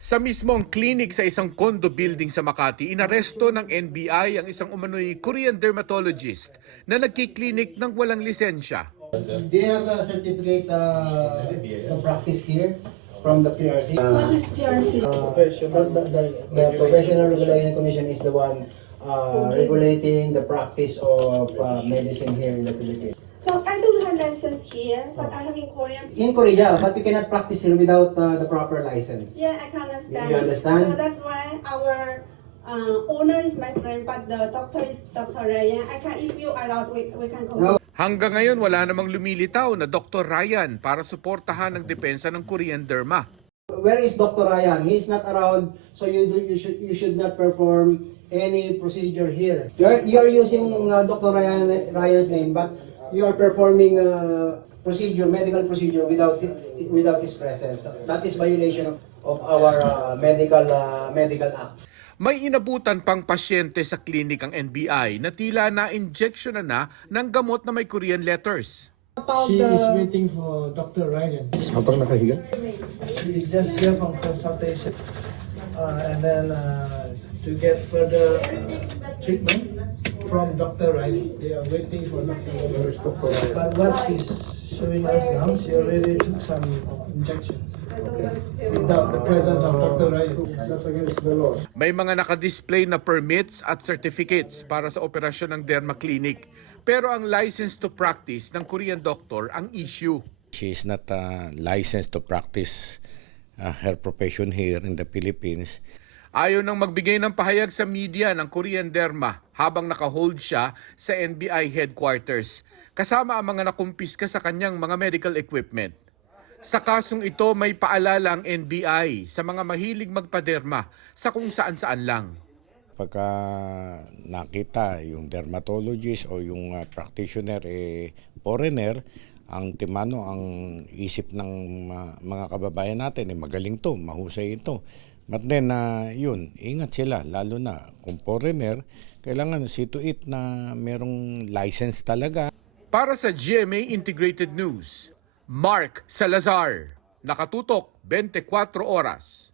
Sa mismong clinic sa isang condo building sa Makati, inaresto ng NBI ang isang umano'y Korean dermatologist na nagkiklinik ng walang lisensya. They have a certificate to practice here from the PRC. What is PRC? The Professional Regulation Commission is the one regulating the practice of medicine here in the Philippines. Well, I don't have license here, but I have in Korean. In Korea, but you cannot practice here without the proper license. Yeah, I can understand. You understand? So that's why our owner is my friend, but the doctor is Dr. Ryan. I can, if you allow, we can go. No. Hanggang ngayon wala namang lumilitaw na Dr. Ryan para suportahan ang depensa ng Korean Derma. Where is Dr. Ryan? He is not around, so you should not perform any procedure here. You're using Dr. Ryan's name, but you are performing medical procedure without his presence. That is violation of our medical act. May inabutan pang pasyente sa klinik ang NBI na tila na-injection na ng gamot na may Korean letters. She is waiting for Dr. Ryan. Habang nakahiga? She is just here for consultation and then to get further treatment from Dr. Ryan. They are waiting for Dr. Ryan. But what she's showing us now, she already took some injection without the presence of Dr. Ryan. That's against the law. May mga nakadisplay na permits at certificates para sa operasyon ng Derma Clinic. Pero ang license to practice ng Korean doctor ang issue. She is not licensed to practice her profession here in the Philippines. Ayaw nang magbigay ng pahayag sa media ng Korean Derma habang nakahold siya sa NBI headquarters, kasama ang mga nakumpiska sa kanyang mga medical equipment. Sa kasong ito, may paalala ang NBI sa mga mahilig magpaderma sa kung saan-saan lang. Pagka nakita yung dermatologist o yung practitioner foreigner, ang timano, ang isip ng mga kababayan natin magaling to, mahusay ito. But then, yun, ingat sila, lalo na kung foreigner, kailangan see to it na merong license talaga. Para sa GMA Integrated News, Mark Salazar, nakatutok 24 oras.